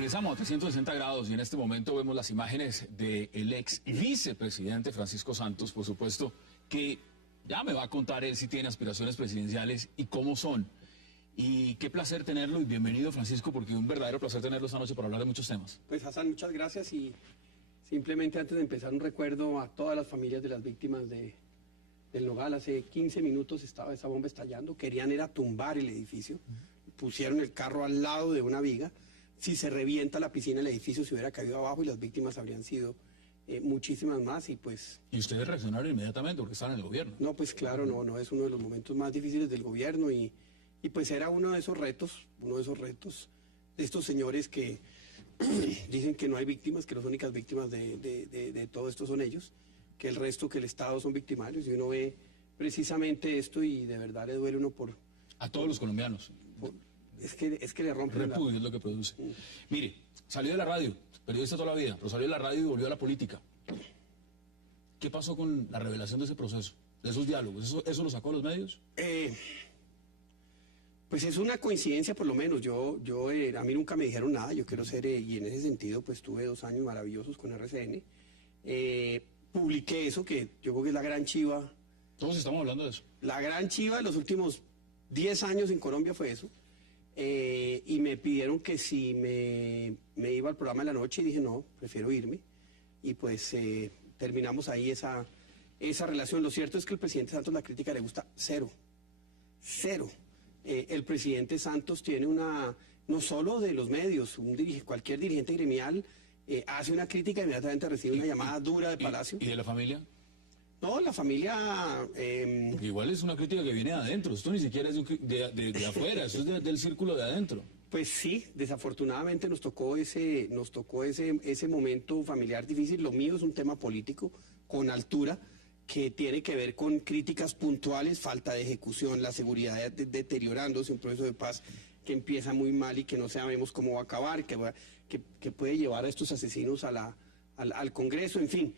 Regresamos a 360 grados y en este momento vemos las imágenes del ex vicepresidente Francisco Santos, por supuesto, que ya me va a contar él si tiene aspiraciones presidenciales y cómo son. Y qué placer tenerlo y bienvenido, Francisco, porque un verdadero placer tenerlo esta noche para hablar de muchos temas. Pues Hassan, muchas gracias y simplemente antes de empezar un recuerdo a todas las familias de las víctimas del Nogal. Hace 15 minutos estaba esa bomba estallando, querían era tumbar el edificio, pusieron el carro al lado de una viga. Si se revienta la piscina, el edificio se hubiera caído abajo y las víctimas habrían sido muchísimas más y pues... ¿Y ustedes reaccionaron inmediatamente porque estaban en el gobierno? No, pues claro, no es uno de los momentos más difíciles del gobierno y pues era uno de esos retos de estos señores que dicen que no hay víctimas, que las únicas víctimas de todo esto son ellos, que el resto, que el Estado son victimarios, y uno ve precisamente esto y de verdad le duele uno por... A todos los colombianos. Es que le rompen Repudio es lo que produce. Mire, salió de la radio, periodista toda la vida, pero salió de la radio y volvió a la política. ¿Qué pasó con la revelación de ese proceso, de esos diálogos? ¿Eso lo sacó a los medios? Pues es una coincidencia, por lo menos. A mí nunca me dijeron nada, yo quiero ser, y en ese sentido, pues tuve 2 años maravillosos con RCN. Publiqué eso, que yo creo que es la gran chiva. Todos estamos hablando de eso. La gran chiva de los últimos 10 años en Colombia fue eso. Y me pidieron que si me iba al programa de la noche y dije no, prefiero irme. Y pues terminamos ahí esa relación. Lo cierto es que el presidente Santos la crítica le gusta cero. El presidente Santos tiene no solo de los medios, cualquier dirigente gremial hace una crítica y inmediatamente recibe una llamada dura de Palacio. ¿Y de la familia? No, la familia... Igual es una crítica que viene de adentro, esto ni siquiera es de afuera, eso es del círculo de adentro. Pues sí, desafortunadamente nos tocó ese momento familiar difícil. Lo mío es un tema político con altura que tiene que ver con críticas puntuales, falta de ejecución, la seguridad deteriorándose, un proceso de paz que empieza muy mal y que no sabemos cómo va a acabar, que puede llevar a estos asesinos al Congreso, en fin.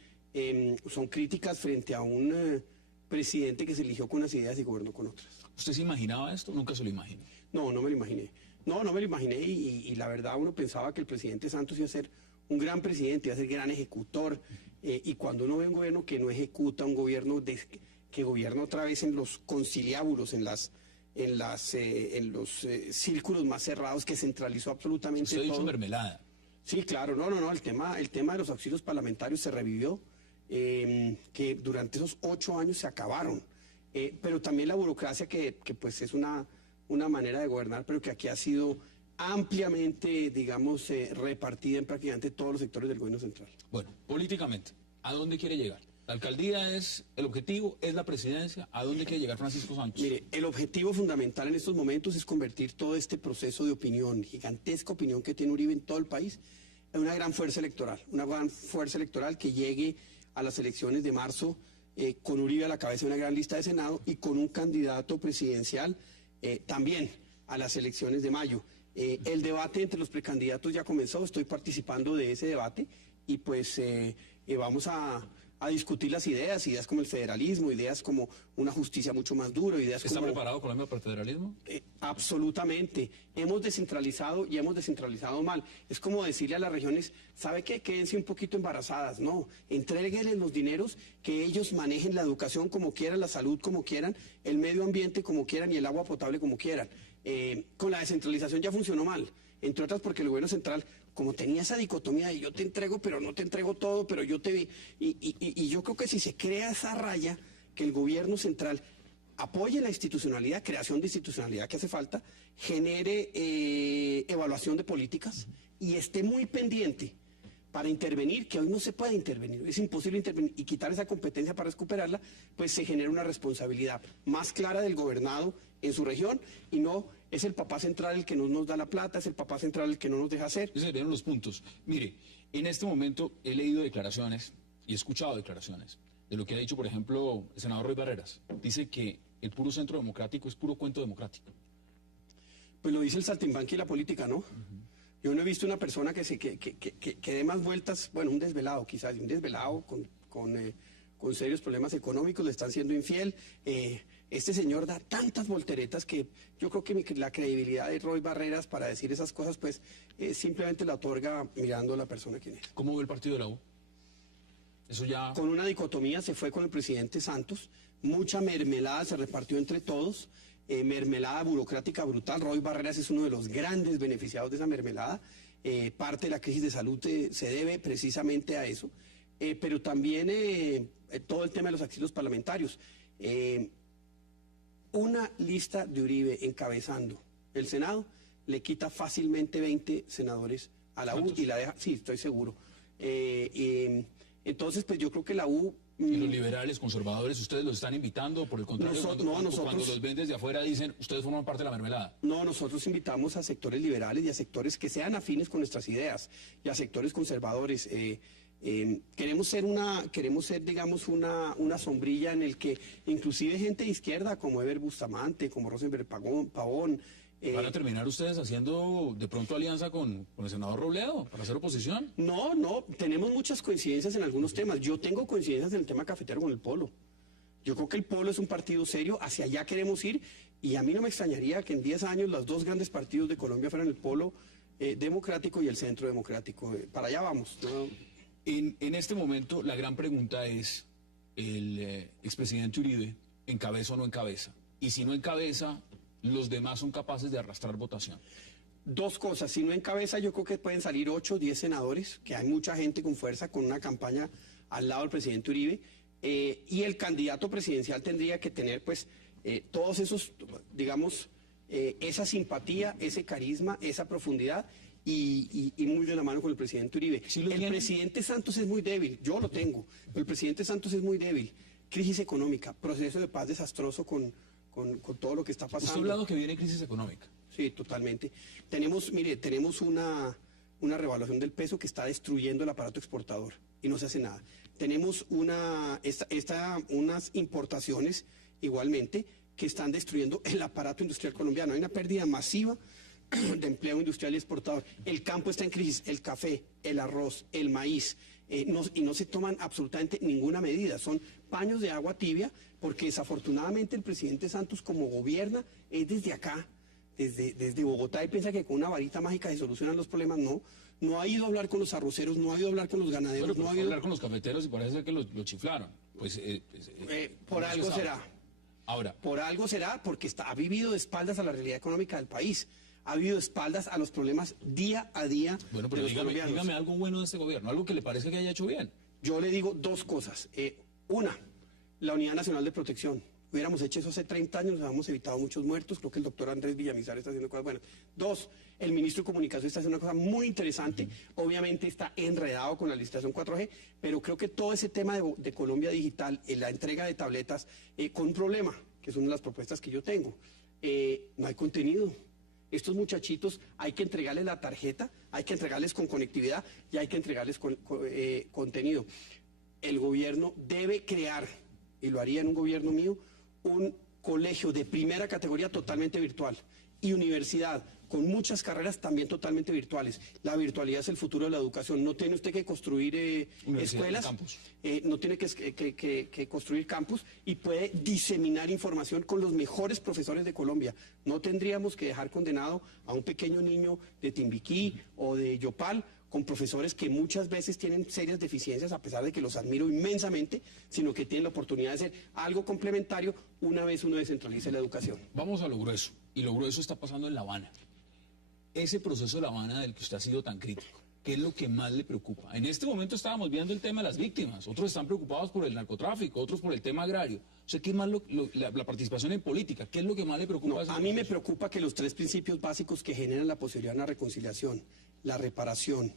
Son críticas frente a un presidente que se eligió con unas ideas y gobernó con otras. ¿Usted se imaginaba esto? Nunca se lo imaginó. No me lo imaginé. No me lo imaginé y la verdad uno pensaba que el presidente Santos iba a ser un gran presidente, iba a ser gran ejecutor. Y cuando uno ve un gobierno que no ejecuta, un gobierno que gobierna otra vez en los conciliábulos, en los círculos más cerrados, que centralizó absolutamente todo. Usted ha dicho mermelada. Sí, claro, el tema de los auxilios parlamentarios se revivió. Que durante esos 8 años se acabaron, pero también la burocracia que pues es una manera de gobernar, pero que aquí ha sido ampliamente, digamos, repartida en prácticamente todos los sectores del gobierno central. Bueno, políticamente, ¿a dónde quiere llegar? ¿La alcaldía es el objetivo? ¿Es la presidencia? ¿A dónde quiere llegar Francisco Santos? Mire, el objetivo fundamental en estos momentos es convertir todo este proceso de opinión, gigantesca opinión que tiene Uribe en todo el país, en una gran fuerza electoral que llegue a las elecciones de marzo con Uribe a la cabeza de una gran lista de Senado y con un candidato presidencial también a las elecciones de mayo. El debate entre los precandidatos ya comenzó, estoy participando de ese debate y pues vamos a discutir las ideas como el federalismo, ideas como una justicia mucho más dura, ideas ¿Está como... preparado Colombia para el federalismo? Absolutamente. Hemos descentralizado y hemos descentralizado mal. Es como decirle a las regiones, ¿sabe qué? Quédense un poquito embarazadas. No, entréguenles los dineros, que ellos manejen la educación como quieran, la salud como quieran, el medio ambiente como quieran y el agua potable como quieran. Con la descentralización ya funcionó mal, entre otras porque el gobierno central, como tenía esa dicotomía de yo te entrego, pero no te entrego todo, pero yo te... Y yo creo que si se crea esa raya, que el gobierno central apoye la institucionalidad, creación de institucionalidad que hace falta, genere evaluación de políticas y esté muy pendiente para intervenir, que hoy no se puede intervenir, es imposible intervenir, y quitar esa competencia para recuperarla, pues se genera una responsabilidad más clara del gobernado en su región y no es el papá central el que no nos da la plata, es el papá central el que no nos deja hacer. Esos serían los puntos. Mire, en este momento he leído declaraciones y he escuchado declaraciones de lo que ha dicho, por ejemplo, el senador Roy Barreras. Dice que el puro centro democrático es puro cuento democrático. Pues lo dice el saltimbanqui y la política, ¿no? Yo no he visto una persona que dé más vueltas, bueno, un desvelado quizás, un desvelado con con serios problemas económicos, le están siendo infiel. Este señor da tantas volteretas que yo creo que la credibilidad de Roy Barreras para decir esas cosas, pues simplemente la otorga mirando a la persona quien es. ¿Cómo ve el partido de la U? Eso ya... Con una dicotomía se fue con el presidente Santos, mucha mermelada se repartió entre todos, mermelada burocrática brutal. Roy Barreras es uno de los grandes beneficiados de esa mermelada. Parte de la crisis de salud se debe precisamente a eso, pero también todo el tema de los auxilios parlamentarios. Una lista de Uribe encabezando el Senado le quita fácilmente 20 senadores a la U y la deja, sí, estoy seguro. Entonces, pues yo creo que la U... ¿Y los liberales, conservadores, ustedes los están invitando? Por el contrario, cuando los ven desde afuera dicen, ustedes forman parte de la mermelada. No, nosotros invitamos a sectores liberales y a sectores que sean afines con nuestras ideas y a sectores conservadores. Queremos ser, digamos, una sombrilla en el que inclusive gente de izquierda como Eber Bustamante, como Rosenberg Pavón... ¿Van a terminar ustedes haciendo de pronto alianza con el senador Robledo para hacer oposición? No, tenemos muchas coincidencias en algunos temas. Yo tengo coincidencias en el tema cafetero con el Polo. Yo creo que el Polo es un partido serio, hacia allá queremos ir, y a mí no me extrañaría que en 10 años los dos grandes partidos de Colombia fueran el Polo democrático y el Centro Democrático. Para allá vamos, ¿no? En este momento la gran pregunta es, ¿el expresidente Uribe encabeza o no encabeza? Y si no encabeza, ¿los demás son capaces de arrastrar votación? Dos cosas, si no encabeza yo creo que pueden salir 8 o 10 senadores, que hay mucha gente con fuerza, con una campaña al lado del presidente Uribe, y el candidato presidencial tendría que tener pues todos esos, digamos, esa simpatía, ese carisma, esa profundidad, y muy de la mano con el presidente Uribe. ¿Sí el presidente Santos es muy débil, yo lo tengo, pero el presidente Santos es muy débil. Crisis económica, proceso de paz desastroso con todo lo que está pasando. ¿Usted ha hablado que viene crisis económica? Sí, totalmente. Tenemos una revaluación del peso que está destruyendo el aparato exportador y no se hace nada. Tenemos unas importaciones igualmente que están destruyendo el aparato industrial colombiano. Hay una pérdida masiva de empleo industrial y exportador. El campo está en crisis, el café, el arroz, el maíz, y no se toman absolutamente ninguna medida. Son paños de agua tibia, porque desafortunadamente el presidente Santos, como gobierna, es desde acá, desde Bogotá, y piensa que con una varita mágica se solucionan los problemas. No ha ido a hablar con los arroceros, no ha ido a hablar con los ganaderos, bueno, no ha ido ido a hablar con los cafeteros y parece ser que lo chiflaron. Por algo será. Ahora. Por algo será, porque ha vivido de espaldas a la realidad económica del país. Ha vivido de espaldas a los problemas día a día. Bueno, pero dígame algo bueno de este gobierno, algo que le parece que haya hecho bien. Yo le digo dos cosas. Una, la Unidad Nacional de Protección. Hubiéramos hecho eso hace 30 años, nos habíamos evitado muchos muertos. Creo que el doctor Andrés Villamizar está haciendo cosas buenas. Dos, el ministro de Comunicación está haciendo una cosa muy interesante. Obviamente está enredado con la licitación 4G, pero creo que todo ese tema de Colombia Digital, la entrega de tabletas, con un problema, que es una de las propuestas que yo tengo. No hay contenido. Estos muchachitos hay que entregarles la tarjeta, hay que entregarles con conectividad y hay que entregarles contenido. El gobierno debe crear, y lo haría en un gobierno mío, un colegio de primera categoría totalmente virtual y universidad con muchas carreras también totalmente virtuales. La virtualidad es el futuro de la educación. No tiene usted que construir escuelas, no tiene que construir campus y puede diseminar información con los mejores profesores de Colombia. No tendríamos que dejar condenado a un pequeño niño de Timbiquí o de Yopal con profesores que muchas veces tienen serias deficiencias, a pesar de que los admiro inmensamente, sino que tienen la oportunidad de hacer algo complementario una vez uno descentralice la educación. Vamos a lo grueso, y lo grueso está pasando en La Habana. Ese proceso de La Habana del que usted ha sido tan crítico, ¿qué es lo que más le preocupa? En este momento estábamos viendo el tema de las víctimas, otros están preocupados por el narcotráfico, otros por el tema agrario. O sea, ¿qué es más la participación en política? ¿Qué es lo que más le preocupa? A mí me preocupa que los 3 principios básicos que generan la posibilidad de una reconciliación, la reparación,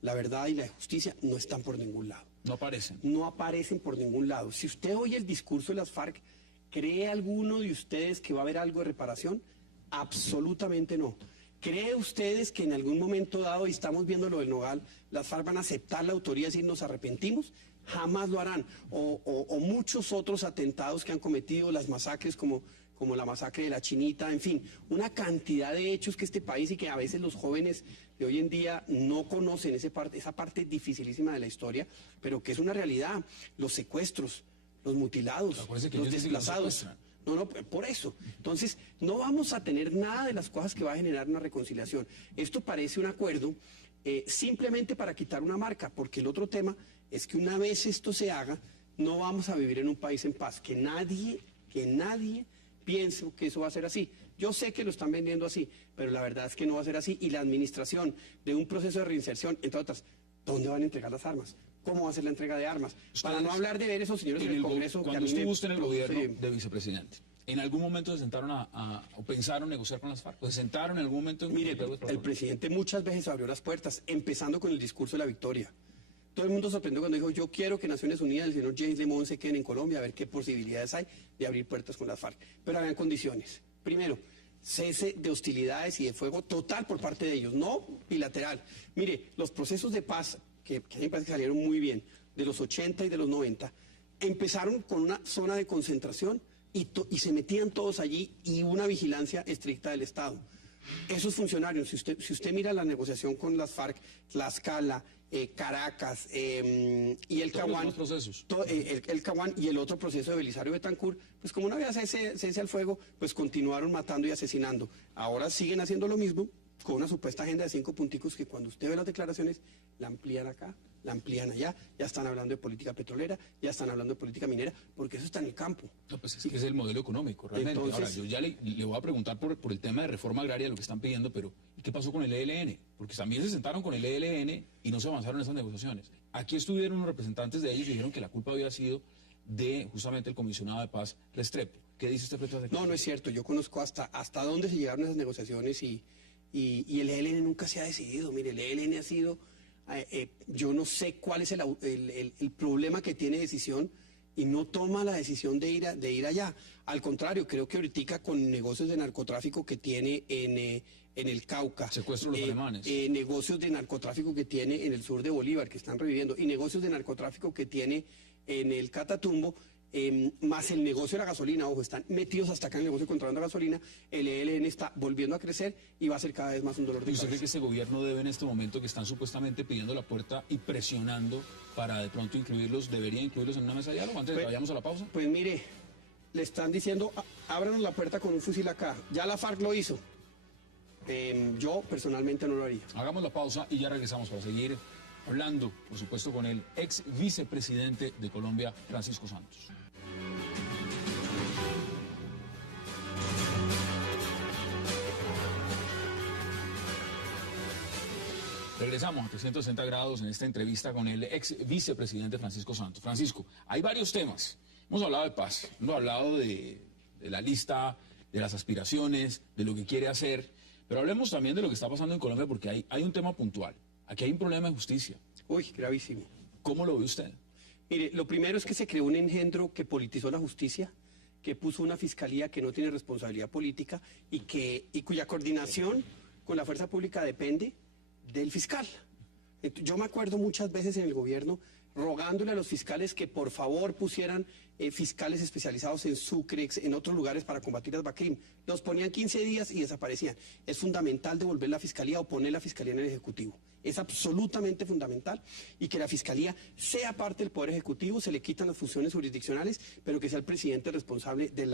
la verdad y la justicia, no están por ningún lado. No aparecen. No aparecen por ningún lado. Si usted oye el discurso de las FARC, ¿cree alguno de ustedes que va a haber algo de reparación? Absolutamente no. ¿Cree ustedes que en algún momento dado, y estamos viendo lo del Nogal, las FARC van a aceptar la autoría y decir nos arrepentimos? Jamás lo harán. O muchos otros atentados que han cometido, las masacres como como la masacre de la Chinita, en fin, una cantidad de hechos que este país y que a veces los jóvenes de hoy en día no conocen esa parte dificilísima de la historia, pero que es una realidad, los secuestros, los mutilados, los desplazados. No, por eso. Entonces, no vamos a tener nada de las cosas que va a generar una reconciliación. Esto parece un acuerdo simplemente para quitar una marca, porque el otro tema es que una vez esto se haga, no vamos a vivir en un país en paz. Que nadie piense que eso va a ser así. Yo sé que lo están vendiendo así, pero la verdad es que no va a ser así. Y la administración de un proceso de reinserción, entre otras, ¿dónde van a entregar las armas? ¿Cómo va a ser la entrega de armas? Para no hablar de ver esos señores en el Congreso. Cuando estuvo usted en el gobierno de vicepresidente, ¿en algún momento se sentaron o pensaron negociar con las FARC? ¿O se sentaron en algún momento? Mire, el presidente muchas veces abrió las puertas, empezando con el discurso de la victoria. Todo el mundo sorprendió cuando dijo, yo quiero que Naciones Unidas y el señor James Lemon se queden en Colombia a ver qué posibilidades hay de abrir puertas con las FARC. Pero habían condiciones. Primero, cese de hostilidades y de fuego total por parte de ellos, no bilateral. Mire, los procesos de paz, que a mí me parece que salieron muy bien, de los 80 y de los 90, empezaron con una zona de concentración y se metían todos allí y una vigilancia estricta del Estado. Esos funcionarios, si usted mira la negociación con las FARC, Tlaxcala, Caracas y el Caguán, el Caguán y el otro proceso de Belisario Betancur, pues como no había cese al fuego, pues continuaron matando y asesinando. Ahora siguen haciendo lo mismo con una supuesta agenda de 5 punticos que cuando usted ve las declaraciones la amplían acá, la amplían allá, ya están hablando de política petrolera, ya están hablando de política minera, porque eso está en el campo. No, pues es que es el modelo económico, realmente. Entonces, ahora, yo ya le voy a preguntar por el tema de reforma agraria, lo que están pidiendo, pero ¿y qué pasó con el ELN? Porque también se sentaron con el ELN y no se avanzaron en esas negociaciones. Aquí estuvieron unos representantes de ellos y dijeron que la culpa había sido de justamente el comisionado de paz Restrepo. ¿Qué dice usted frente a eso? No es cierto. Yo conozco hasta dónde se llegaron esas negociaciones y el ELN nunca se ha decidido. Mire, el ELN ha sido... yo no sé cuál es el problema que tiene decisión y no toma la decisión de ir allá. Al contrario, creo que ahorita con negocios de narcotráfico que tiene en el Cauca. Secuestro de los alemanes. Negocios de narcotráfico que tiene en el sur de Bolívar, que están reviviendo, y negocios de narcotráfico que tiene en el Catatumbo, más el negocio de la gasolina, ojo, están metidos hasta acá en el negocio de contrabando de gasolina, el ELN está volviendo a crecer y va a ser cada vez más un dolor de cabeza. ¿Usted cree que este gobierno debe en este momento, que están supuestamente pidiendo la puerta y presionando para de pronto incluirlos, debería incluirlos en una mesa de diálogo antes de que vayamos a la pausa? Pues mire, le están diciendo, ábranos la puerta con un fusil acá, ya la FARC lo hizo. Yo personalmente no lo haría. Hagamos la pausa y ya regresamos para seguir hablando, por supuesto, con el ex vicepresidente de Colombia, Francisco Santos. Regresamos a 360 grados en esta entrevista con el ex vicepresidente Francisco Santos. Francisco, hay varios temas. Hemos hablado de paz, hemos hablado de la lista, de las aspiraciones, de lo que quiere hacer, pero hablemos también de lo que está pasando en Colombia porque hay un tema puntual. Aquí hay un problema de justicia. Uy, gravísimo. ¿Cómo lo ve usted? Mire, lo primero es que se creó un engendro que politizó la justicia, que puso una fiscalía que no tiene responsabilidad política y cuya coordinación con la fuerza pública depende del fiscal. Yo me acuerdo muchas veces en el gobierno rogándole a los fiscales que por favor pusieran fiscales especializados en Sucre, en otros lugares para combatir las BACRIM. Los ponían 15 días y desaparecían. Es fundamental devolver la fiscalía o poner la fiscalía en el Ejecutivo. Es absolutamente fundamental y que la fiscalía sea parte del Poder Ejecutivo, se le quitan las funciones jurisdiccionales, pero que sea el presidente responsable del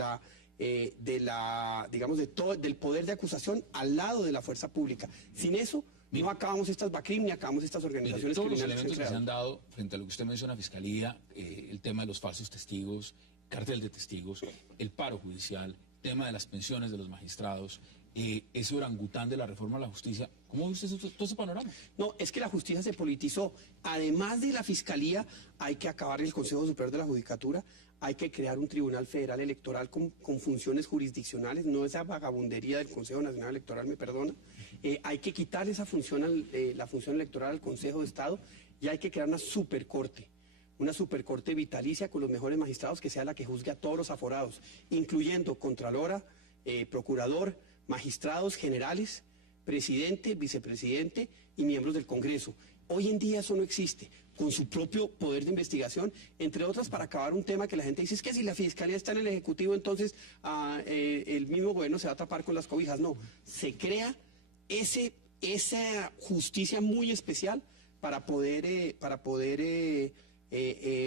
poder de acusación al lado de la fuerza pública. Sin eso, no acabamos estas BACRIM ni acabamos estas organizaciones criminales. Todos los elementos que se han dado frente a lo que usted menciona, Fiscalía, el tema de los falsos testigos, cartel de testigos, el paro judicial, el tema de las pensiones de los magistrados, ese orangután de la reforma a la justicia. ¿Cómo ve usted todo ese panorama? No, es que la justicia se politizó. Además de la Fiscalía, hay que acabar el Consejo Superior de la Judicatura, hay que crear un Tribunal Federal Electoral con funciones jurisdiccionales, no esa vagabundería del Consejo Nacional Electoral, me perdona. Hay que quitar esa función, la función electoral al Consejo de Estado y hay que crear una supercorte vitalicia con los mejores magistrados que sea la que juzgue a todos los aforados, incluyendo Contralora, Procurador, magistrados generales, presidente, vicepresidente y miembros del Congreso. Hoy en día eso no existe, con su propio poder de investigación, entre otras para acabar un tema que la gente dice, es que si la Fiscalía está en el Ejecutivo, entonces el mismo gobierno se va a tapar con las cobijas. No, se crea esa justicia muy especial para poder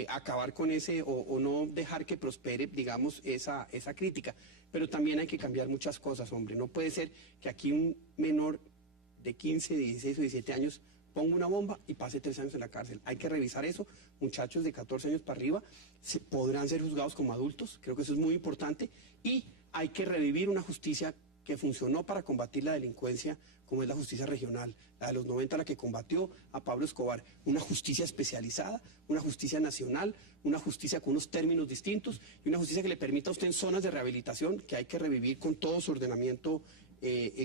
acabar con ese o no dejar que prospere, digamos, esa crítica. Pero también hay que cambiar muchas cosas, hombre. No puede ser que aquí un menor de 15, 16 o 17 años ponga una bomba y pase 3 años en la cárcel. Hay que revisar eso. Muchachos de 14 años para arriba podrán ser juzgados como adultos. Creo que eso es muy importante. Y hay que revivir una justicia que funcionó para combatir la delincuencia, como es la justicia regional, la de los 90, la que combatió a Pablo Escobar. Una justicia especializada, una justicia nacional, una justicia con unos términos distintos y una justicia que le permita a usted en zonas de rehabilitación que hay que revivir con todo su ordenamiento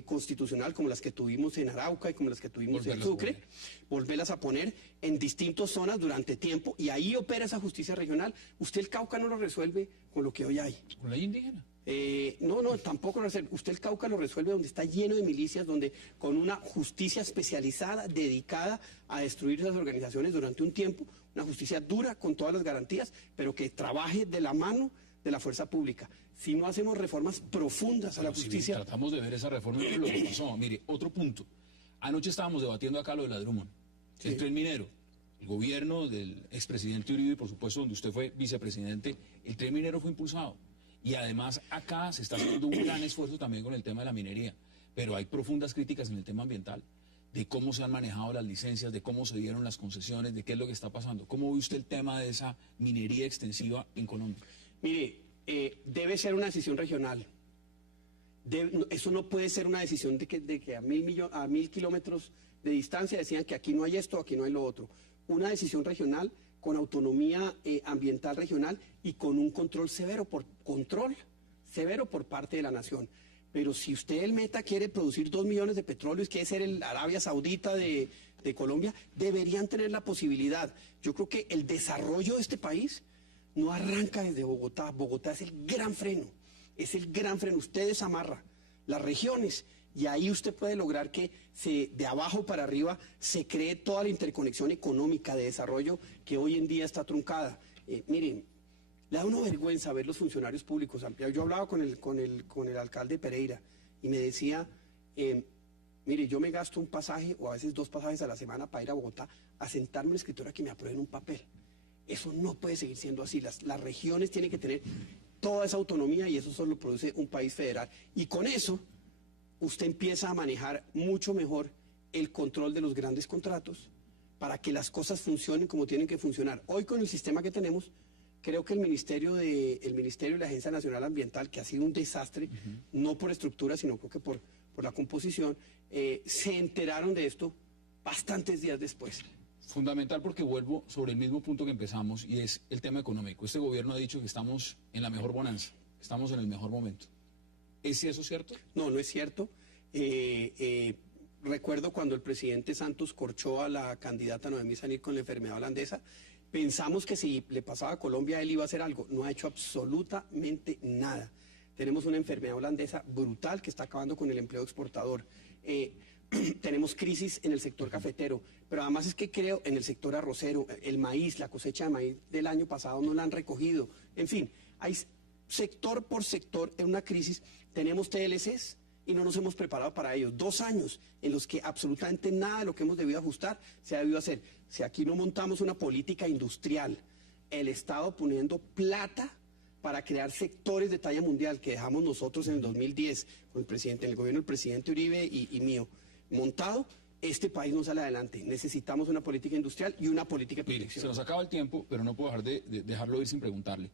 constitucional, como las que tuvimos en Arauca y como las que tuvimos en Sucre, volverlas a poner en distintas zonas durante tiempo, y ahí opera esa justicia regional. Usted el Cauca no lo resuelve con lo que hoy hay. ¿Con ley indígena? No, tampoco lo resuelve. Usted el Cauca lo resuelve donde está lleno de milicias, donde con una justicia especializada, dedicada a destruir esas organizaciones durante un tiempo, una justicia dura con todas las garantías, pero que trabaje de la mano de la fuerza pública. Si no hacemos reformas profundas a la justicia... Si tratamos de ver esa reforma, lo que pasó. Mire, otro punto. Anoche estábamos debatiendo acá lo de la Drummond, el tren minero. El gobierno del expresidente Uribe, por supuesto, donde usted fue vicepresidente, el tren minero fue impulsado. Y además acá se está haciendo un gran esfuerzo también con el tema de la minería. Pero hay profundas críticas en el tema ambiental, de cómo se han manejado las licencias, de cómo se dieron las concesiones, de qué es lo que está pasando. ¿Cómo ve usted el tema de esa minería extensiva en Colombia? Mire, debe ser una decisión regional. Eso no puede ser una decisión de que a 1.000 kilómetros de distancia decían que aquí no hay esto, aquí no hay lo otro. Una decisión regional con autonomía ambiental regional y con un control severo por parte de la nación. Pero si usted, el Meta, quiere producir 2 millones de petróleos, quiere ser el Arabia Saudita de Colombia, deberían tener la posibilidad. Yo creo que el desarrollo de este país no arranca desde Bogotá. Bogotá es el gran freno. Es el gran freno. Usted desamarra las regiones y ahí usted puede lograr que de abajo para arriba se cree toda la interconexión económica de desarrollo que hoy en día está truncada. Miren, le da una vergüenza ver los funcionarios públicos. Yo hablaba con el alcalde Pereira y me decía, mire, yo me gasto un pasaje o a veces 2 pasajes a la semana para ir a Bogotá a sentarme en la escritura que me aprueben un papel. Eso no puede seguir siendo así. Las regiones tienen que tener toda esa autonomía y eso solo produce un país federal. Y con eso usted empieza a manejar mucho mejor el control de los grandes contratos para que las cosas funcionen como tienen que funcionar. Hoy con el sistema que tenemos, creo que el Ministerio y la Agencia Nacional Ambiental, que ha sido un desastre, no por estructura, sino creo que por la composición, se enteraron de esto bastantes días después. Fundamental, porque vuelvo sobre el mismo punto que empezamos y es el tema económico. Este gobierno ha dicho que estamos en la mejor bonanza, estamos en el mejor momento. ¿Es eso cierto? No, no es cierto. Recuerdo cuando el presidente Santos corchó a la candidata Noemí Sanir con la enfermedad holandesa, pensamos que si le pasaba a Colombia él iba a hacer algo. No ha hecho absolutamente nada. Tenemos una enfermedad holandesa brutal que está acabando con el empleo exportador. Tenemos crisis en el sector cafetero, pero además es que creo en el sector arrocero, el maíz, la cosecha de maíz del año pasado no la han recogido. En fin, hay sector por sector en una crisis. Tenemos TLCs y no nos hemos preparado para ellos. 2 años en los que absolutamente nada de lo que hemos debido ajustar se ha debido hacer. Si aquí no montamos una política industrial, el Estado poniendo plata para crear sectores de talla mundial que dejamos nosotros en el 2010 con en el gobierno del presidente Uribe y mío, montado, este país no sale adelante. Necesitamos una política industrial y una política de protección. Se nos acaba el tiempo, pero no puedo dejar de dejarlo ir sin preguntarle.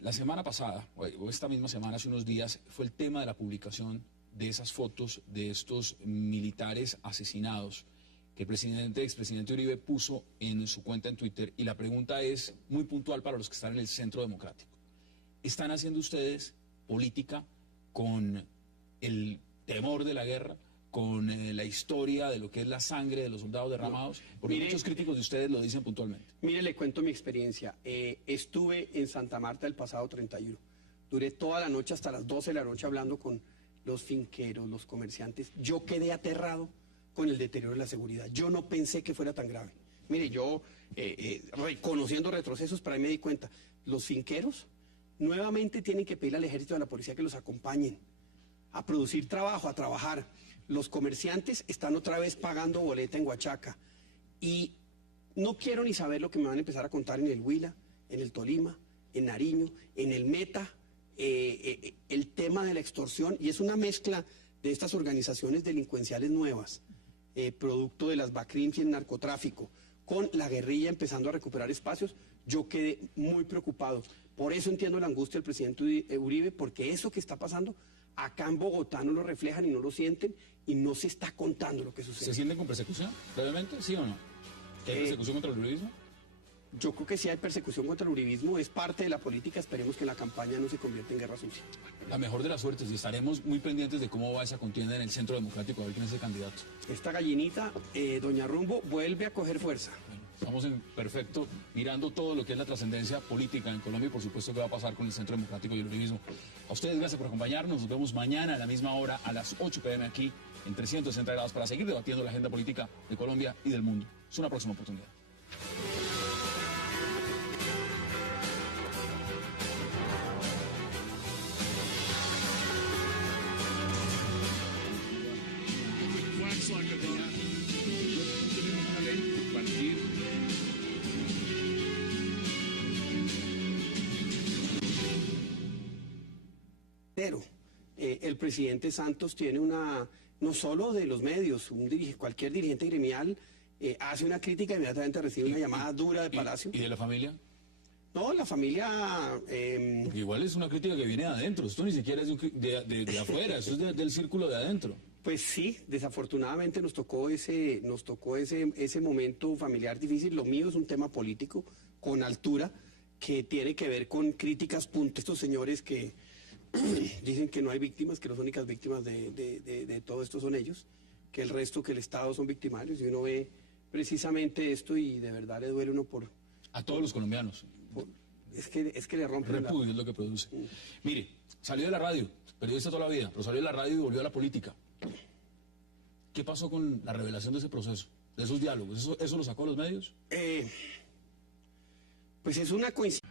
La semana pasada, o esta misma semana, hace unos días, fue el tema de la publicación de esas fotos de estos militares asesinados que el expresidente Uribe puso en su cuenta en Twitter, y la pregunta es muy puntual para los que están en el centro democrático. ¿Están haciendo ustedes política con el temor de la guerra, con la historia de lo que es la sangre de los soldados derramados? Porque muchos críticos de ustedes lo dicen puntualmente. Mire, le cuento mi experiencia. Estuve en Santa Marta el pasado 31. Duré toda la noche hasta las 12 de la noche hablando con los finqueros, los comerciantes. Yo quedé aterrado con el deterioro de la seguridad. Yo no pensé que fuera tan grave. Mire, yo, reconociendo retrocesos, para mí me di cuenta, los finqueros nuevamente tienen que pedirle al ejército y a la policía que los acompañen a producir trabajo, a trabajar. Los comerciantes están otra vez pagando boleta en Huachaca. Y no quiero ni saber lo que me van a empezar a contar en el Huila, en el Tolima, en Nariño, en el Meta, el tema de la extorsión. Y es una mezcla de estas organizaciones delincuenciales nuevas, producto de las BACRIMS y el narcotráfico, con la guerrilla empezando a recuperar espacios. Yo quedé muy preocupado. Por eso entiendo la angustia del presidente Uribe, porque eso que está pasando acá en Bogotá no lo reflejan y no lo sienten y no se está contando lo que sucede. ¿Se sienten con persecución, brevemente, sí o no? ¿Hay persecución contra el uribismo? Yo creo que sí hay persecución contra el uribismo, es parte de la política, esperemos que la campaña no se convierta en guerra sucia. La mejor de las suertes y estaremos muy pendientes de cómo va esa contienda en el Centro Democrático, a ver quién es el candidato. Esta gallinita, doña Rumbo, vuelve a coger fuerza. Bueno, estamos en perfecto, mirando todo lo que es la trascendencia política en Colombia y por supuesto qué va a pasar con el Centro Democrático y el uribismo. A ustedes gracias por acompañarnos, nos vemos mañana a la misma hora, a las 8 p.m. aquí en 360 grados para seguir debatiendo la agenda política de Colombia y del mundo. Es una próxima oportunidad. Pero el presidente Santos tiene no solo de los medios, cualquier dirigente gremial hace una crítica e inmediatamente recibe una llamada dura de Palacio. ¿Y de la familia? No, la familia... Porque igual es una crítica que viene de adentro, esto ni siquiera es de afuera, eso es del círculo de adentro. Pues sí, desafortunadamente nos tocó ese momento familiar difícil. Lo mío es un tema político con altura que tiene que ver con críticas punto. Estos señores que dicen que no hay víctimas, que las únicas víctimas de todo esto son ellos, que el resto, que el Estado son victimarios. Y uno ve precisamente esto y de verdad le duele uno por... A todos los colombianos. Es que le rompen repudio es lo que produce. Mire, salió de la radio, periodista toda la vida, pero salió de la radio y volvió a la política. ¿Qué pasó con la revelación de ese proceso, de esos diálogos? ¿Eso lo sacó a los medios? Pues es una coincidencia.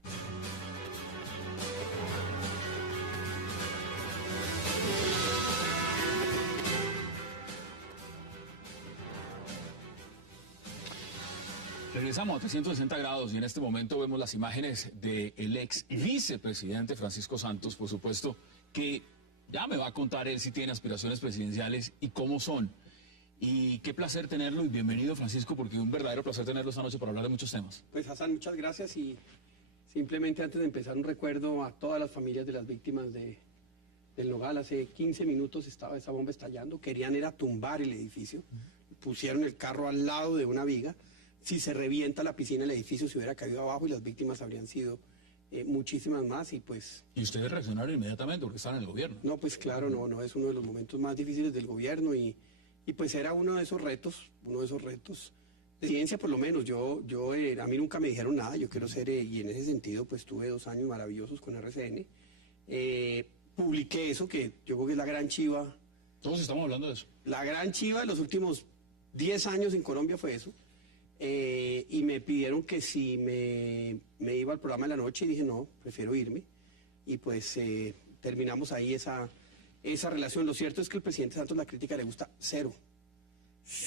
Regresamos a 360 grados y en este momento vemos las imágenes del ex vicepresidente Francisco Santos, por supuesto, que ya me va a contar él si tiene aspiraciones presidenciales y cómo son. Y qué placer tenerlo y bienvenido, Francisco, porque un verdadero placer tenerlo esta noche para hablar de muchos temas. Pues Hassan, muchas gracias y simplemente antes de empezar un recuerdo a todas las familias de las víctimas del Nogal. Hace 15 minutos estaba esa bomba estallando, querían era tumbar el edificio, pusieron el carro al lado de una viga. Si se revienta la piscina, el edificio se hubiera caído abajo y las víctimas habrían sido muchísimas más y pues... ¿Y ustedes reaccionaron inmediatamente porque estaban en el gobierno? No, pues claro, no, es uno de los momentos más difíciles del gobierno y pues era uno de esos retos de ciencia por lo menos. A mí nunca me dijeron nada, yo quiero ser, y en ese sentido pues tuve 2 años maravillosos con RCN. Publiqué eso, que yo creo que es la gran chiva. Todos estamos hablando de eso. La gran chiva de los últimos 10 años en Colombia fue eso. Y me pidieron que si me iba al programa de la noche y dije no, prefiero irme. Y pues terminamos ahí esa relación. Lo cierto es que al presidente Santos la crítica le gusta cero.